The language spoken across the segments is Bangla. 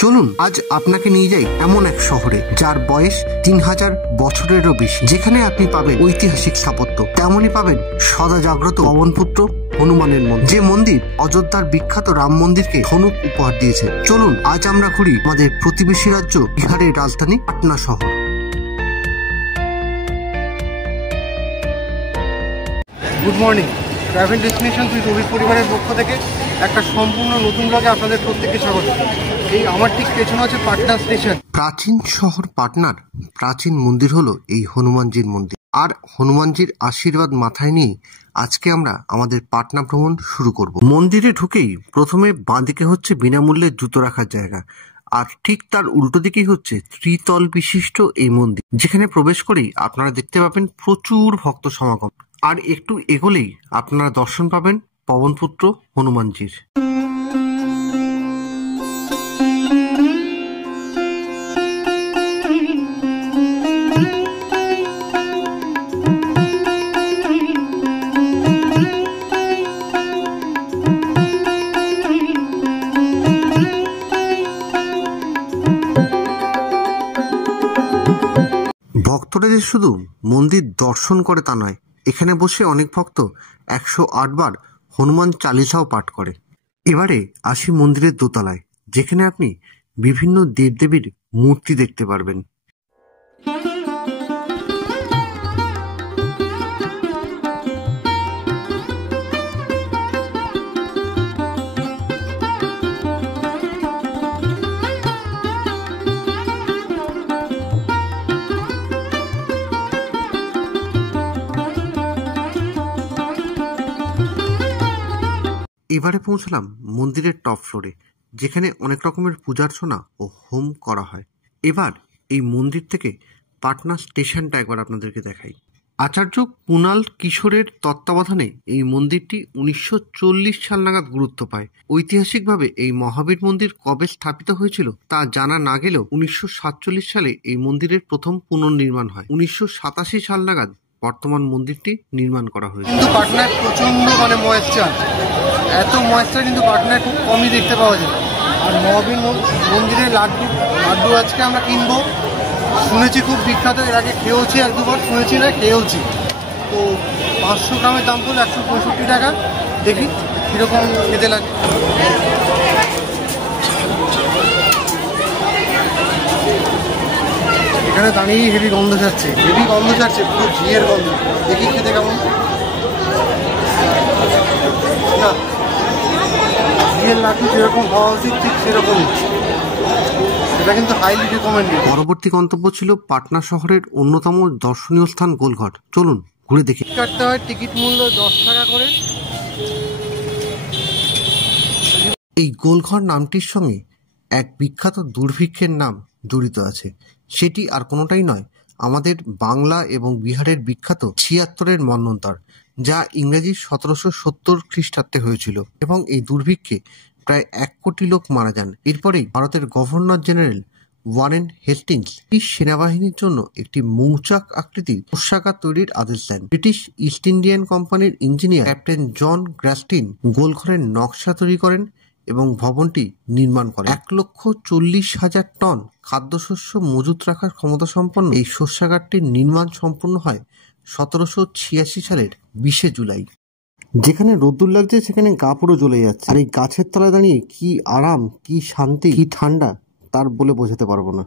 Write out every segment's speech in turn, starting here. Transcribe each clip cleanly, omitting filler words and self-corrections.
চলুন আজ আপনাকে নিয়ে যাই এমন এক শহরে যার বয়স 3000 বছরেরও বেশি, যেখানে আপনি পাবেন ঐতিহাসিক স্থাপত্য, তেমনই পাবেন সদা জাগ্রত পবনপুত্র হনুমানের মন্দির, যে মন্দির অযোধ্যার বিখ্যাত রাম মন্দিরকে ধনুক উপহার দিয়েছে। চলুন আজ আমরা ঘুরি আমাদের প্রতিবেশী রাজ্য বিহারের রাজধানী পাটনা শহর। গুড মর্নিং, ট্রাভেল ডেস্টিনেশন রবি পরিবারের পক্ষ থেকে একটা সম্পূর্ণ নতুন ব্লগে আপনাদের প্রত্যেককে স্বাগত। এই আমার ঠিক পেছনে আছে পাটনা স্টেশন। প্রাচীন শহর পাটনার প্রাচীন মন্দির হলো এই হনুমানজির মন্দির, আর হনুমানজির আশীর্বাদ মাথায় নিয়ে আজকে আমরা আমাদের পাটনা ভ্রমণ শুরু করব। মন্দিরে ঢুকেই প্রথমে বাঁদিকে হচ্ছে বিনামূল্যে জুতো রাখার জায়গা, আর ঠিক তার উল্টো দিকেই হচ্ছে ত্রিতল বিশিষ্ট এই মন্দির, যেখানে প্রবেশ করেই আপনারা দেখতে পাবেন প্রচুর ভক্ত সমাগম। আর একটু এগোলেই আপনারা দর্শন পাবেন পবনপুত্র হনুমানজির। ভক্তরা যে শুধু মন্দির দর্শন করে তা নয়, এখানে বসে অনেক ভক্ত 108 বার হনুমান চালিসাও পাঠ করে। এবারে আসি মন্দিরের দোতলায়, যেখানে আপনি বিভিন্ন দেবদেবীর মূর্তি দেখতে পারবেন। এবারে পৌঁছলাম মন্দিরের টপ ফ্লোরে, যেখানে অনেক রকমের পূজার্চনা ও হোম করা হয়। এবার এই মন্দির থেকে পাটনা স্টেশনটা একবার আপনাদেরকে দেখাই। আচার্য কুণাল কিশোরের তত্ত্বাবধানে এই মন্দিরটি 1940 সাল নাগাদ গুরুত্ব পায়। ঐতিহাসিকভাবে এই মহাবীর মন্দির কবে স্থাপিত হয়েছিল তা জানা না গেলেও 1947 সালে এই মন্দিরের প্রথম পুনর্নির্মাণ হয়। 1987 সাল নাগাদ বর্তমান মন্দিরটি নির্মাণ করা হয়েছে। কিন্তু পাটনায় প্রচন্ড ময়েশ্চার, এত ময়েশ্চার কিন্তু পাটনায় খুব কমই দেখতে পাওয়া যায়। আর মহাবীর মন্দিরের লাড্ডু আজকে আমরা কিনবো, শুনেছি খুব বিখ্যাত, এর আগে খেয়েওছি, এক দুবার শুনেছি না খেয়েওছি। তো 500 গ্রামের দাম পড়লো 165 টাকা। দেখি কীরকম খেতে লাগে। এখানে দাঁড়িয়েই হেভি গন্ধ যাচ্ছে, পুরো ঘিয়ের গন্ধ। দেখি খেতে কেমন। না, ঘিয়ের লাড্ডু যেরকম হওয়া উচিত ঠিক সেরকমই, এটা কিন্তু হাইলি রিকমেন্ডেড। পরবর্তী গন্তব্য ছিল পাটনা শহরের অন্যতম দর্শনীয় স্থান গোলঘর। চলুন ঘুরে দেখি। কাটতে হয়, টিকিট মূল্য 10 টাকা করে। এই গোলঘর নামটির সঙ্গে এক বিখ্যাত দুর্ভিক্ষের নাম জড়িত আছে। সেটি আর কোনোটাই নয়, আমাদের বাংলা এবং বিহারের বিখ্যাত 76-এর মন্বন্তর, যা ইংরেজি 1770 খ্রিস্টাব্দে হয়েছিল, এবং এই দুর্ভিক্ষে প্রায় 1 কোটি লোক মারা যান। এরপরেই ভারতের governor general Warren Hastings British সেনাবাহিনীর জন্য একটি মৌচাক আকৃতির শস্যাগার তৈরির আদেশ দেন। ব্রিটিশ ইস্ট ইন্ডিয়ান কোম্পানির ইঞ্জিনিয়ার ক্যাপ্টেন জন গ্রাস্টিন গোলঘরের নকশা তৈরি করেন এবং ভবনটি নির্মাণ করেন। 1,40,000 টন খাদ্যশস্য মজুত রাখার ক্ষমতা সম্পন্ন এই শস্যাগারটির নির্মাণ সম্পূর্ণ হয় 1786 সালের 20 জুলাই। যেখানে রোদ্দুর লাগছে সেখানে গা পুরো জ্বলে যাচ্ছে, আর এই গাছের তলায় দাঁড়িয়ে কি আরাম, কি শান্তি, কি ঠান্ডা তার বলে বোঝাতে পারবো না।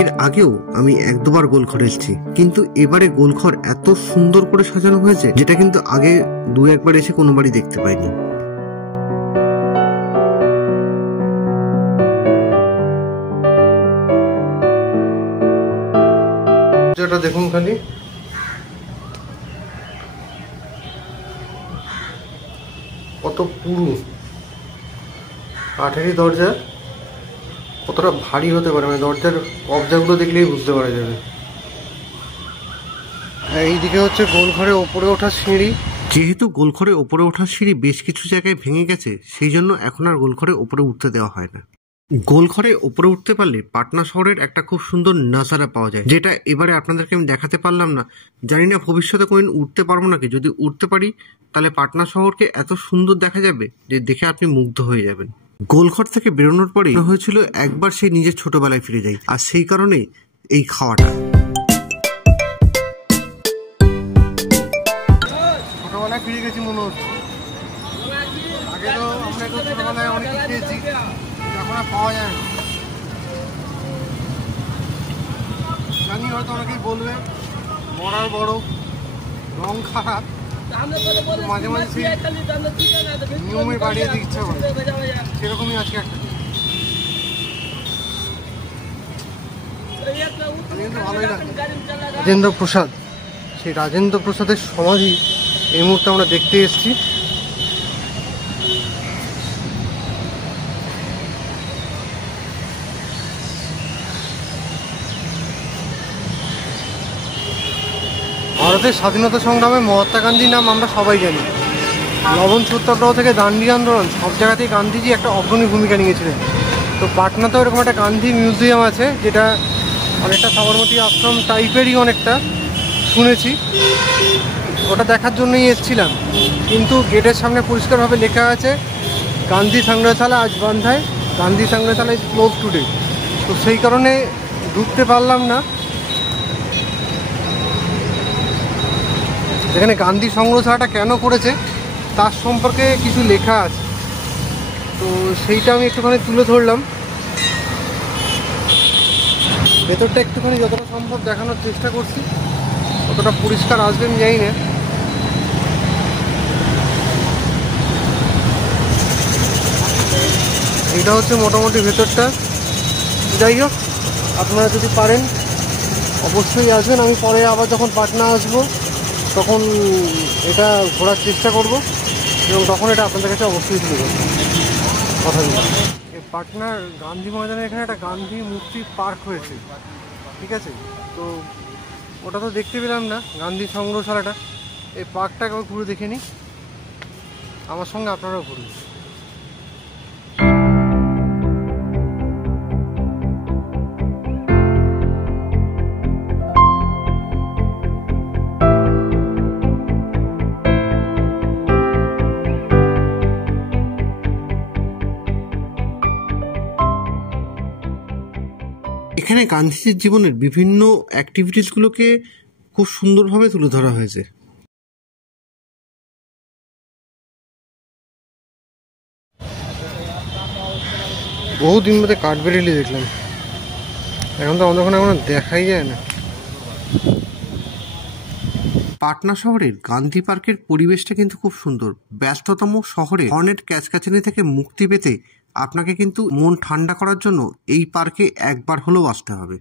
এর আগেও আমি 1-2 বার গোলঘর এসেছি, কিন্তু এবারে গোলঘর এত সুন্দর করে সাজানো হয়েছে, যেটা কিন্তু আগে 2-1 বার এসে কোনোবারই দেখতে পাইনি। যেটা দেখুন খালি কত পুরু, কাঠেরই দরজা, কতটা ভারী হতে পারে, দরজার কবজাগুলো দেখলেই বুঝতে পারা যাবে। এইদিকে হচ্ছে গোলঘরে ওপরে ওঠার সিঁড়ি। যেহেতু গোলঘরে ওপরে ওঠার সিঁড়ি বেশ কিছু জায়গায় ভেঙে গেছে, সেই জন্য এখন আর গোলঘরে ওপরে উঠতে দেওয়া হয় না। গোলঘরে উপরে উঠতে পারলে পাটনা শহরের একটা খুব সুন্দর নাজারা পাওয়া যায়, যেটা এবারে আপনাদেরকে আমি দেখাতে পারলাম না। জানি না ভবিষ্যতে কোনদিন উঠতে পারবো নাকি। যদি উঠতে পারি তাহলে পাটনা শহরকে এত সুন্দর দেখা যাবে যে দেখে আপনি মুগ্ধ হয়ে যাবেন। গোলঘর থেকে বেরোনোর পরে হয়েছিল একবার সেই নিজের ছোটবেলায় ফিরে যাই, আর সেই কারণে এই খাওয়াটা। ছোটবেলায় ফিরে গেছি মনে হচ্ছে। আগে তো আমরা একটু ছোটবেলায় অনেক খেয়েছি, এখন আর পাওয়া যায় না। জানি হয়তো অনেকেই বলবে মরার বড়, রং খারাপ, মাঝে মাঝে সেই নিয়মে বাড়িয়ে দিতে ইচ্ছা করে, সেরকমই আজকে একটা। ভালোই লাগে। রাজেন্দ্র প্রসাদ, সেই রাজেন্দ্র প্রসাদের সমাধি এই মুহূর্তে আমরা দেখতে এসেছি। ভারতের স্বাধীনতা সংগ্রামে মহাত্মা গান্ধীর নাম আমরা সবাই জানি। লবণ সত্যাগ্রহ থেকে দান্ডি আন্দোলন, সব জায়গাতেই গান্ধীজি একটা অগ্রণী ভূমিকা নিয়েছিলেন। তো পাটনাতেও এরকম একটা গান্ধী মিউজিয়াম আছে, যেটা অনেকটা সাবরমতী আশ্রম টাইপেরই অনেকটা, শুনেছি। ওটা দেখার জন্যই এসেছিলাম, কিন্তু গেটের সামনে পরিষ্কারভাবে লেখা আছে গান্ধী সংগ্রহশালা আজ বন্ধ হয়, গান্ধী সংগ্রহশালা ইজ ক্লোজ টুডে। তো সেই কারণে ঢুকতে পারলাম না। যেখানে গান্ধী সংগ্রহশালাটা কেন করেছে তার সম্পর্কে কিছু লেখা আছে, তো সেইটা আমি একটুখানি তুলে ধরলাম। ভেতরটা একটুখানি যতটা সম্ভব দেখানোর চেষ্টা করছি, কতটা পরিষ্কার আসবে আমি জানি না। এটা হচ্ছে মোটামুটি ভেতরটা। যাই হোক, আপনারা যদি পারেন অবশ্যই আসবেন। আমি পরে আবার যখন পাটনা আসবো তখন এটা ঘোরার চেষ্টা করব, এবং তখন এটা আপনাদের কাছে অবশ্যই তুলে ধরবো। কথা দিলাম। এই পাটনার গান্ধী ময়দানে এখানে একটা গান্ধী মূর্তি পার্ক হয়েছে, ঠিক আছে? তো ওটা তো দেখতে পেলাম না, গান্ধী সংগ্রহশালাটা। এই পার্কটা একবার ঘুরে দেখে নিই, আমার সঙ্গে আপনারাও ঘুরুন। এখানে গান্ধীজির জীবনের বিভিন্ন অ্যাক্টিভিটিসগুলোকে খুব সুন্দরভাবে তুলে ধরা হয়েছে। বহুদিন মধ্যে কাঠবেরেলি দেখলাম, এখন তো আমাদের ওখানে এখন দেখাই যায় না। পাটনা শহরের গান্ধী পার্কের পরিবেশটা কিন্তু খুব সুন্দর। ব্যস্ততম শহরে হর্নের ক্যাচক্যাচানি থেকে মুক্তি পেতে আপনাকে কিন্তু মন ঠান্ডা করার জন্য এই পার্কে একবার হলেও আসতে হবে।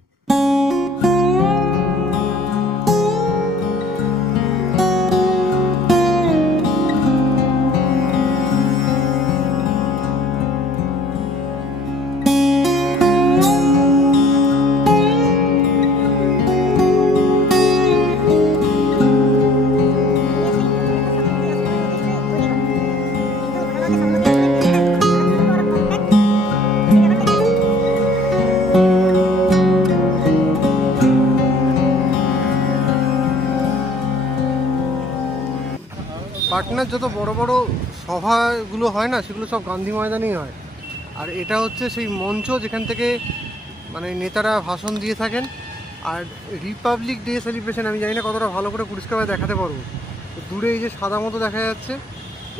পাটনার যত বড় বড় সভাগুলো হয় না, সেগুলো সব গান্ধী ময়দানেই হয়। আর এটা হচ্ছে সেই মঞ্চ যেখান থেকে মানে নেতারা ভাষণ দিয়ে থাকেন। আর রিপাবলিক ডে সেলিব্রেশন আমি জানি না কতটা ভালো করে পরিষ্কারভাবে দেখাতে পারবো। তো দূরে এই যে সাদা মতো দেখা যাচ্ছে,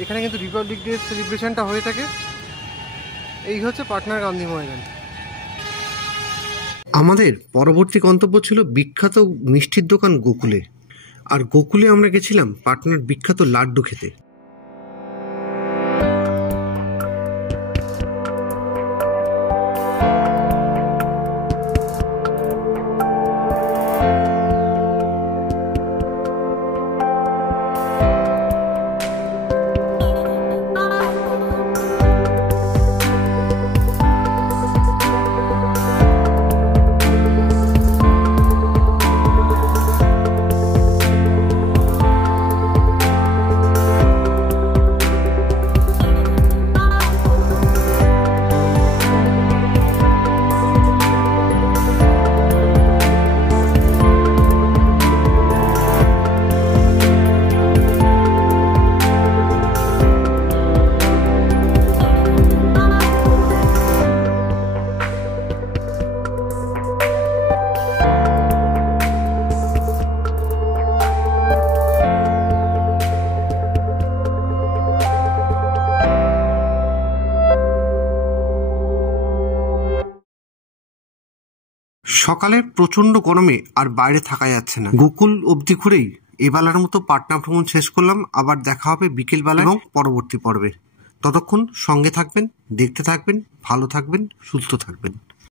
এখানে কিন্তু রিপাবলিক ডে সেলিব্রেশনটা হয়ে থাকে। এই হচ্ছে পাটনার গান্ধী ময়দান। আমাদের পরবর্তী গন্তব্য ছিল বিখ্যাত মিষ্টির দোকান গোকুলে। আর গোকুলে আমরা গেছিলাম পাটনার বিখ্যাত লাড্ডু খেতে। সকালের প্রচন্ড গরমে আর বাইরে থাকা যাচ্ছে না। গোকুল অবধি ঘুরেই এবেলার মতো পাটনা ভ্রমণ শেষ করলাম। আবার দেখা হবে বিকেলবেলা এবং পরবর্তী পর্বে। ততক্ষণ সঙ্গে থাকবেন, দেখতে থাকবেন, ভালো থাকবেন, সুস্থ থাকবেন।